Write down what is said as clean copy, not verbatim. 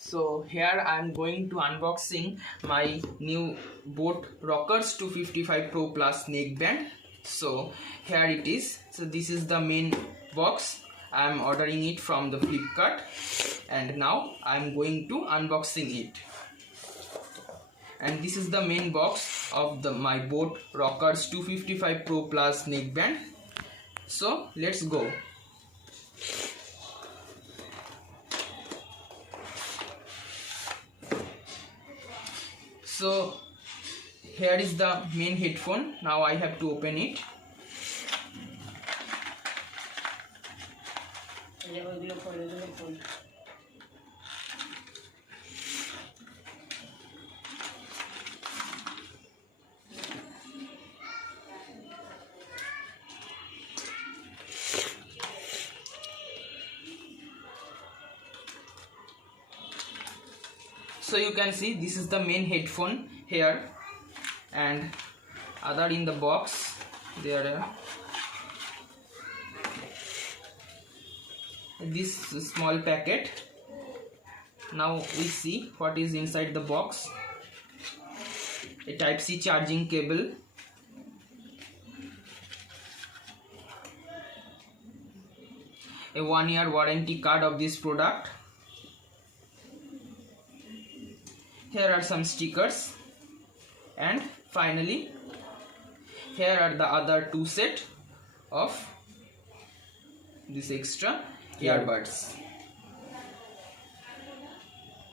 So here I am going to unboxing my new Boat ROCKERZ 255 Pro Plus neckband. So here it is. So this is the main box. I am ordering it from the Flipkart, and now I am going to unboxing it. And this is the main box of my Boat ROCKERZ 255 Pro Plus neckband. So let's go. So here is the main headphone. Now I have to open it. So you can see this is the main headphone here, and other in the box there are this small packet. Now we see what is inside the box. A Type-C charging cable, a 1-year warranty card of this product. Here are some stickers, and finally here are the other two set of this extra earbuds.